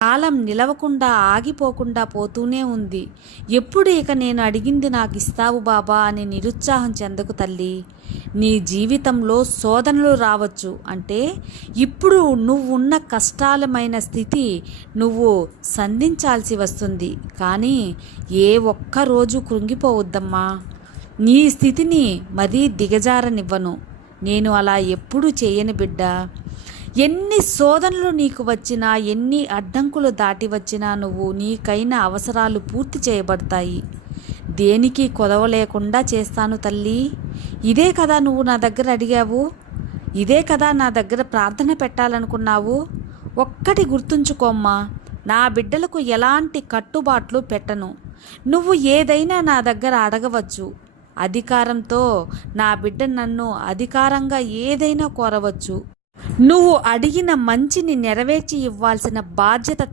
కాలం నిలవకుండా ఆగిపోకుండా పోతూనే ఉంది. ఎప్పుడు ఇక నేను అడిగింది నాకు ఇస్తావు బాబా అని నిరుత్సాహం చెందకు తల్లి. నీ జీవితంలో శోధనలు రావచ్చు, అంటే ఇప్పుడు నువ్వున్న కష్టాలమైన స్థితి నువ్వు సంధించాల్సి వస్తుంది. కానీ ఏ ఒక్క రోజు కృంగిపోవద్దమ్మా. నీ స్థితిని మరీ దిగజారనివ్వను. నేను అలా ఎప్పుడూ చేయను బిడ్డ. ఎన్ని శోధనలు నీకు వచ్చినా, ఎన్ని అడ్డంకులు దాటి వచ్చినా నువ్వు నీకైన అవసరాలు పూర్తి చేయబడతాయి. దేనికి కొదవ లేకుండా చేస్తాను తల్లి. ఇదే కదా నువ్వు నా దగ్గర అడిగావు, ఇదే కదా నా దగ్గర ప్రార్థన పెట్టాలనుకున్నావు. ఒక్కటి గుర్తుంచుకోమ్మా, నా బిడ్డలకు ఎలాంటి కట్టుబాట్లు పెట్టను. నువ్వు ఏదైనా నా దగ్గర అడగవచ్చు. అధికారంతో నా బిడ్డ నన్ను అధికారంగా ఏదైనా కోరవచ్చు. నువ్వు అడిగిన మంచిని నెరవేర్చి ఇవ్వాల్సిన బాధ్యత